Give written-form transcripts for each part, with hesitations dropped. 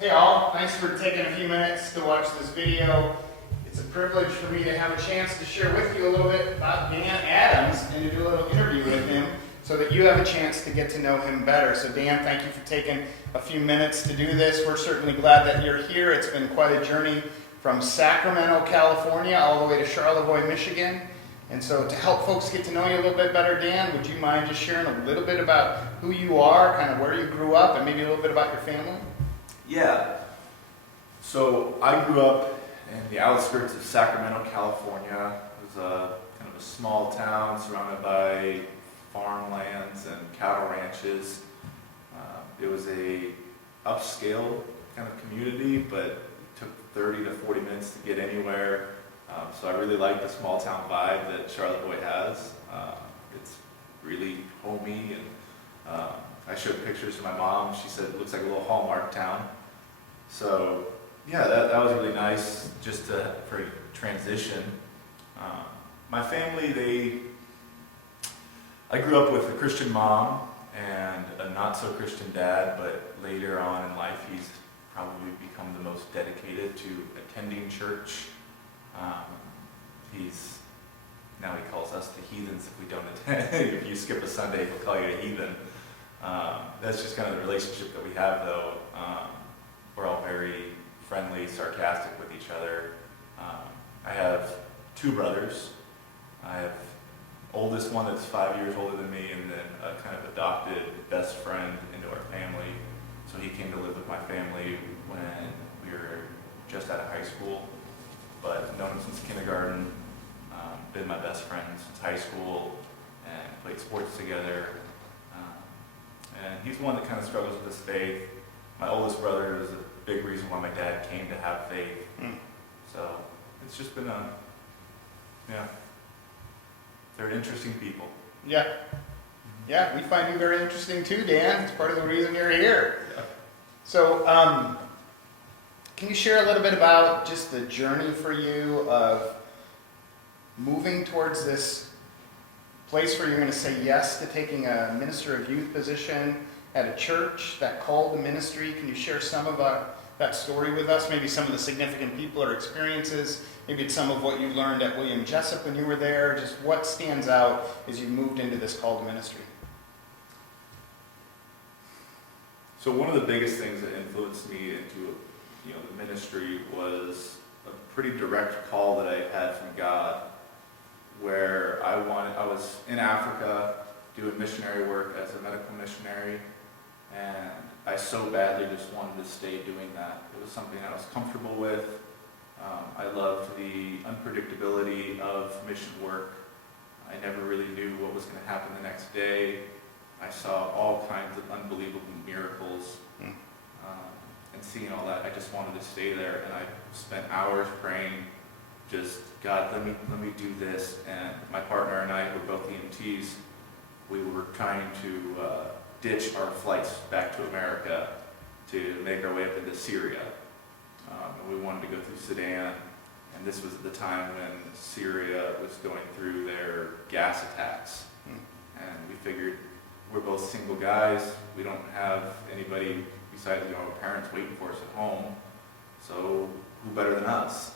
Hey all, thanks for taking a few minutes to watch this video. It's a privilege for me to have a chance to share with you a little bit about Dan Adams and to do a little interview with him so that you have a chance to get to know him better. So Dan, thank you for taking a few minutes to do this. We're certainly glad that you're here. It's been quite a journey from Sacramento, California, all the way to Charlevoix, Michigan. And so to help folks get to know you a little bit better, Dan, would you mind just sharing a little bit about who you are, kind of where you grew up, and maybe a little bit about your family? Yeah. So I grew up in the outskirts of Sacramento, California. It was a kind of a small town surrounded by farmlands and cattle ranches. It was a upscale kind of community, but it took 30 to 40 minutes to get anywhere. So I really like the small town vibe that Charlevoix has. It's really homey, and I showed pictures to my mom. She said it looks like a little Hallmark town. So yeah, that was really nice just for a transition. My family, I grew up with a Christian mom and a not so Christian dad, but later on in life he's probably become the most dedicated to attending church. Now he calls us the heathens if we don't attend. If you skip a Sunday, he'll call you a heathen. That's just kind of the relationship that we have, though. We're all very friendly, sarcastic with each other. I have two brothers. I have oldest one that's 5 years older than me, and then a kind of adopted best friend into our family. So he came to live with my family when we were just out of high school, but known him since kindergarten, been my best friend since high school, and played sports together. And he's one that kind of struggles with his faith. My oldest brother is a big reason why my dad came to have faith. So it's just been they're interesting people. Yeah. Yeah, we find you very interesting too, Dan. It's part of the reason you're here. Yeah. So, can you share a little bit about just the journey for you of moving towards this place where you're going to say yes to taking a minister of youth position at a church that called the ministry? Can you share some of that story with us? Maybe some of the significant people or experiences. Maybe it's some of what you learned at William Jessup when you were there. Just what stands out as you moved into this call to ministry? So one of the biggest things that influenced me into the ministry was a pretty direct call that I had from God, where I was in Africa doing missionary work as a medical missionary, and I so badly just wanted to stay doing that. It was something I was comfortable with. I loved the unpredictability of mission work. I never really knew what was going to happen the next day. I saw all kinds of unbelievable miracles, and seeing all that, I just wanted to stay there. And I spent hours praying, just God, let me do this. And my partner and I, who were both EMTs, we were trying to ditch our flights back to America to make our way up into Syria. And we wanted to go through Sudan, and this was at the time when Syria was going through their gas attacks. And we figured, we're both single guys, we don't have anybody besides our parents waiting for us at home, so who better than us?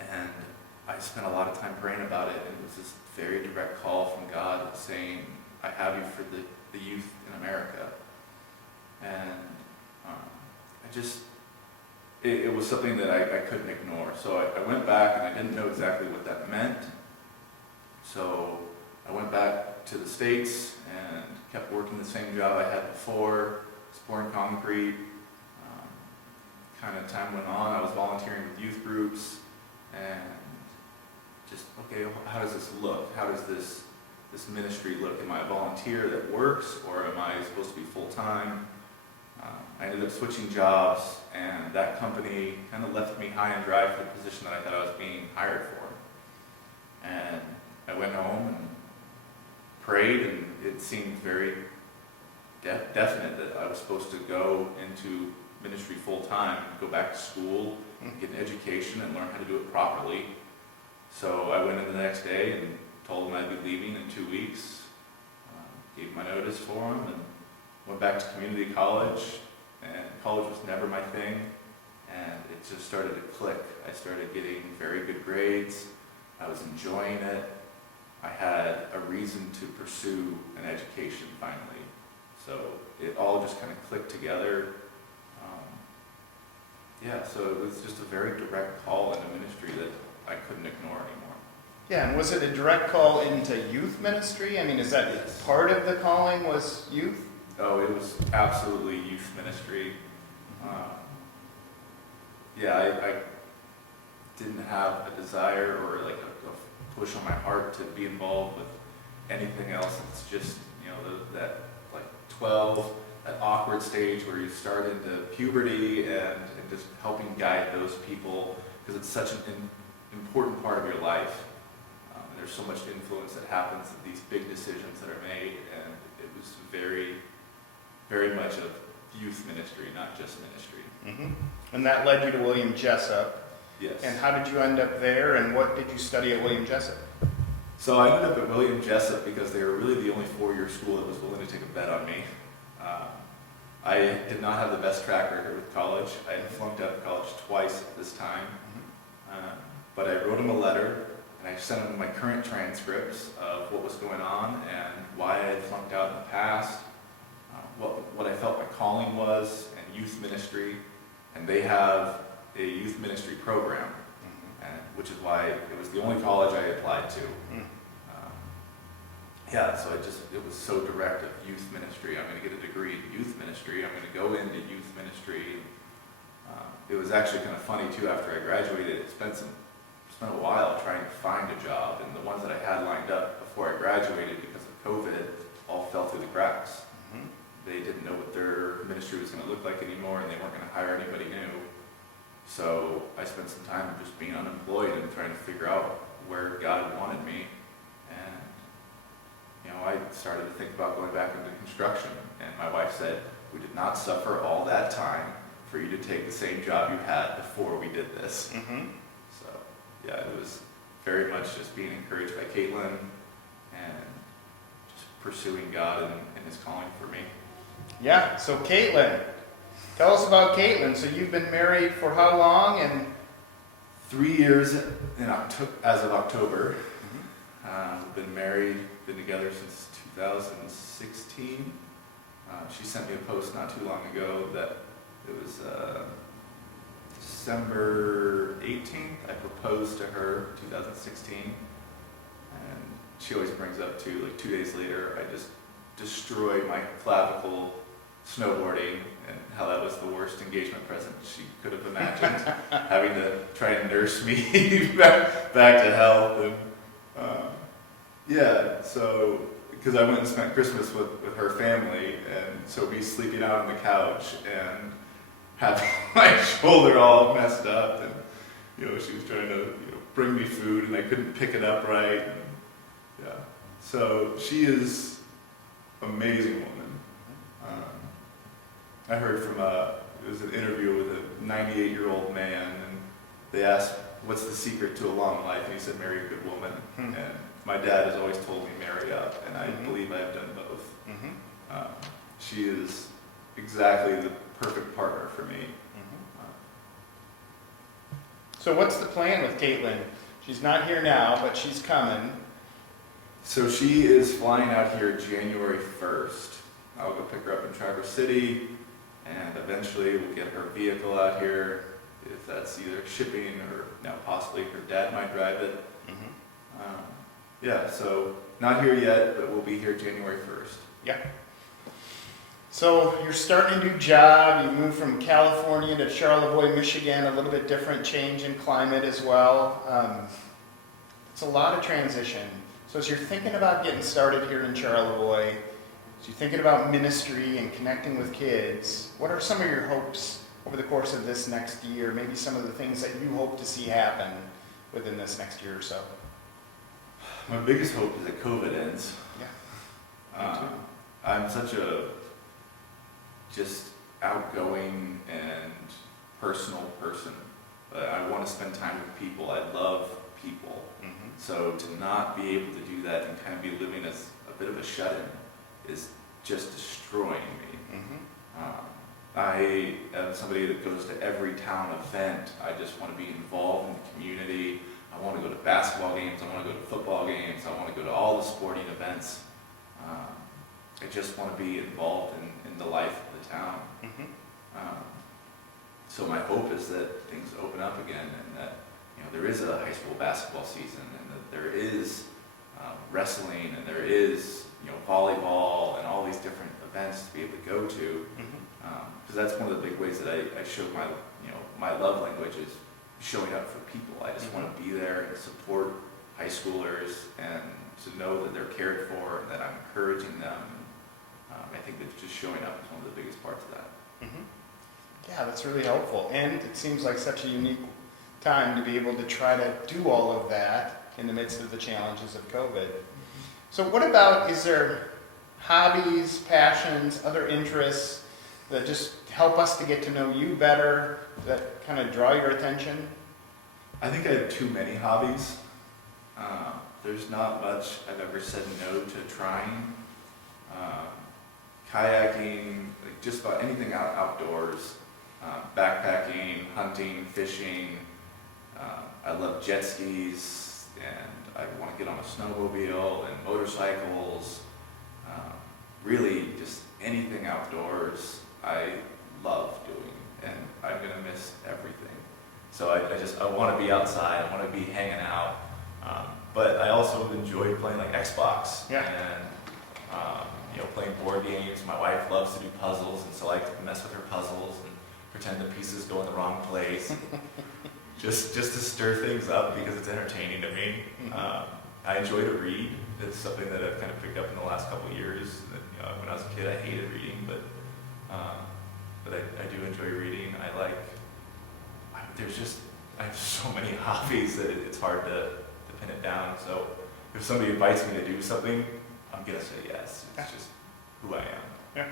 And I spent a lot of time praying about it, and it was this very direct call from God saying, I have you for the youth in America. And it was something that I couldn't ignore. So I went back, and I didn't know exactly what that meant. So I went back to the States and kept working the same job I had before, pouring concrete. Kind of time went on, I was volunteering with youth groups, and just, okay, how does this look? How does this ministry look? Am I a volunteer that works, or am I supposed to be full-time? I ended up switching jobs, and that company kind of left me high and dry for the position that I thought I was being hired for. And I went home and prayed, and it seemed very definite that I was supposed to go into ministry full-time, go back to school, get an education, and learn how to do it properly. So I went in the next day and told them I'd be leaving in 2 weeks, gave my notice for them, and went back to community college, and college was never my thing, and it just started to click. I started getting very good grades. I was enjoying it. I had a reason to pursue an education finally. So it all just kind of clicked together. Yeah, so it was just a very direct call into ministry that I couldn't ignore anymore. Yeah, and was it a direct call into youth ministry? I mean, is that Yes. part of the calling was youth? Oh, it was absolutely youth ministry. Yeah, I didn't have a desire or like a push on my heart to be involved with anything else. It's just, that like 12, that awkward stage where you start into puberty and just helping guide those people, because it's such an important part of your life. There's so much influence that happens in these big decisions that are made, and it was very, very much of youth ministry, not just ministry. Mm-hmm. And that led you to William Jessup. Yes. And how did you end up there, and what did you study at William Jessup? So I ended up at William Jessup because they were really the only four-year school that was willing to take a bet on me. I did not have the best track record with college. I had flunked out of college twice at this time. But I wrote them a letter, and I sent them my current transcripts of what was going on and why I had flunked out in the past, what I felt my calling was, and youth ministry. And they have a youth ministry program, which is why it was the only college I applied to. So it was so direct of youth ministry. I'm going to get a degree in youth ministry. I'm going to go into youth ministry. It was actually kind of funny too. After I graduated, it spent a while trying to find a job, and the ones that I had lined up before I graduated because of COVID all fell through the cracks. They didn't know what their ministry was going to look like anymore, and they weren't going to hire anybody new. So I spent some time just being unemployed and trying to figure out where God wanted me. And I started to think about going back into construction, and my wife said, "We did not suffer all that time for you to take the same job you had before we did this." So yeah, it was very much just being encouraged by Caitlin and just pursuing God in His calling for me. Yeah, so Caitlin, tell us about Caitlin. So you've been married for how long? And 3 years as of October. We've been married, been together since 2016. She sent me a post not too long ago that it was December 18th. I proposed to her 2016. And she always brings up too, like 2 days later, I just destroyed my clavicle snowboarding, and how that was the worst engagement present she could have imagined, having to try and nurse me back to health. And so because I went and spent Christmas with her family, and so me sleeping out on the couch and having my shoulder all messed up, and she was trying to bring me food, and I couldn't pick it up right. And, so she is an amazing woman. I heard from it was an interview with a 98-year-old man, and they asked, "What's the secret to a long life?" And he said, "Marry a good woman." And my dad has always told me, "Marry up," and I believe I have done both. She is exactly the perfect partner for me. So what's the plan with Caitlin? She's not here now, but she's coming. So she is flying out here January 1st. I'll go pick her up in Traverse City, and eventually we'll get her vehicle out here, if that's either shipping or possibly her dad might drive it. So not here yet, but we'll be here January 1st. Yeah. So you're starting a new job. You moved from California to Charlevoix, Michigan, a little bit different change in climate as well. It's a lot of transition. So as you're thinking about getting started here in Charlevoix, as you're thinking about ministry and connecting with kids, what are some of your hopes over the course of this next year? Maybe some of the things that you hope to see happen within this next year or so? My biggest hope is that COVID ends. Yeah. Me too. I'm such a just outgoing and personal person. I want to spend time with people. I love people. So to not be able to do that and kind of be living as a bit of a shut-in is just destroying me. I am somebody that goes to every town event. I just want to be involved in the community. I want to go to basketball games. I want to go to football games. I want to go to all the sporting events. I just want to be involved in the life of the town. So my hope is that things open up again, and that there is a high school basketball season, and that there is wrestling, and there is volleyball, and all these different events to be able to go to. Because that's one of the big ways that I show my love language is showing up for people. I just want to be there and support high schoolers, and to know that they're cared for and that I'm encouraging them. I think that just showing up is one of the biggest parts of that. Yeah, that's really helpful. And it seems like such a unique time to be able to try to do all of that in the midst of the challenges of COVID. So what about, is there hobbies, passions, other interests that just help us to get to know you better, that kind of draw your attention? I think I have too many hobbies. There's not much I've ever said no to trying. Kayaking, like just about anything outdoors. Backpacking, hunting, fishing. I love jet skis, and I want to get on a snowmobile and motorcycles. Really, just anything outdoors I love doing, and I'm going to miss everything. So I want to be outside, I want to be hanging out, but I also enjoy playing like Xbox and playing board games. My wife loves to do puzzles, and so I like to mess with her puzzles and pretend the pieces go in the wrong place, just to stir things up because it's entertaining to me. I enjoy to read. It's something that I've kind of picked up in the last couple of years. When I was a kid, I hated reading, but I do enjoy reading. I have so many hobbies that it's hard to pin it down. So if somebody invites me to do something, I'm gonna say yes. It's just who I am. Yeah.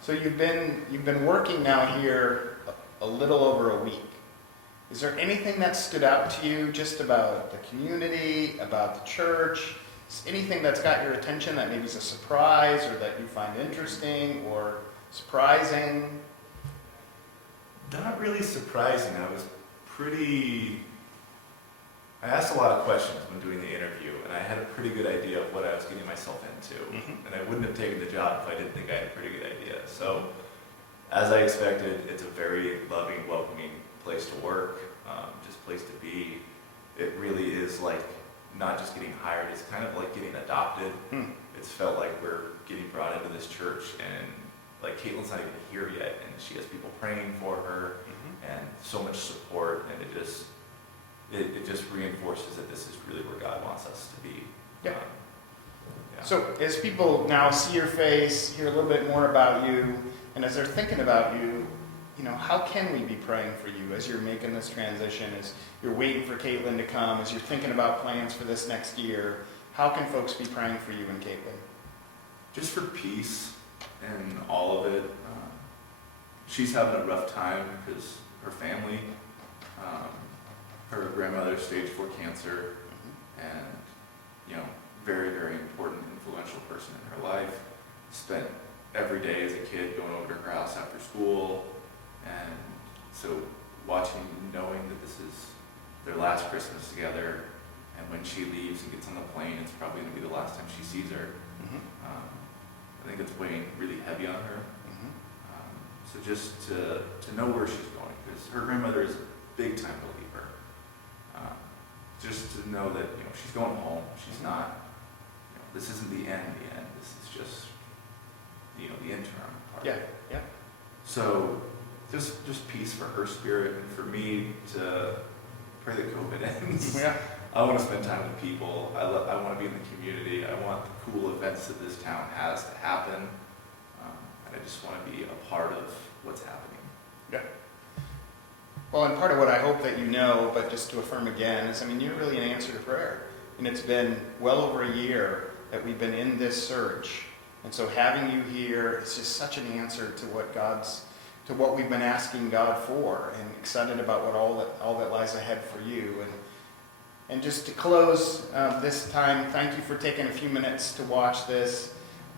So you've been working now here a little over a week. Is there anything that stood out to you just about the community, about the church? Anything that's got your attention that maybe is a surprise or that you find interesting or surprising? Not really surprising. I asked a lot of questions when doing the interview, and I had a pretty good idea of what I was getting myself into. And I wouldn't have taken the job if I didn't think I had a pretty good idea. So, as I expected, it's a very loving, welcoming place to work, just place to be. It really is like not just getting hired, it's kind of like getting adopted. It's felt like we're getting brought into this church, and like Caitlin's not even here yet, and she has people praying for her, and so much support, and it just reinforces that this is really where God wants us to be. Yeah. So as people now see your face, hear a little bit more about you, and as they're thinking about you, how can we be praying for you as you're making this transition, as you're waiting for Caitlin to come, as you're thinking about plans for this next year? How can folks be praying for you and Caitlin? Just for peace and all of it. She's having a rough time because her family, her grandmother's stage 4 cancer, and very, very important, influential person in her life. Spent every day as a kid going over to her house after school, and so knowing that this is their last Christmas together, and when she leaves and gets on the plane, it's probably going to be the last time she sees her. I think it's weighing really heavy on her. So just to know where she's going, because her grandmother is a big time believer. Just to know that she's going home. She's not. This isn't the end. This is just the interim part. Yeah. So just peace for her spirit, and for me to pray that COVID ends. Yeah. I want to spend time with people. I want to be in the community. I want the cool events that this town has to happen. And I just want to be a part of what's happening. Yeah. Well, and part of what I hope that but just to affirm again, is, you're really an answer to prayer. And it's been well over a year that we've been in this search. And so having you here is just such an answer to what we've been asking God for, and excited about what all that lies ahead for you. And just to close this time, thank you for taking a few minutes to watch this.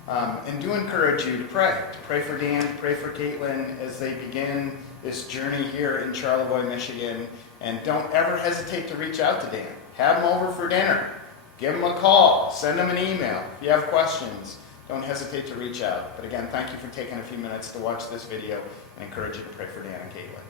And do encourage you to pray. Pray for Dan, pray for Caitlin as they begin this journey here in Charlevoix, Michigan. And don't ever hesitate to reach out to Dan. Have him over for dinner. Give him a call. Send him an email. If you have questions, don't hesitate to reach out. But again, thank you for taking a few minutes to watch this video. I encourage you to pray for Dan and Caitlin.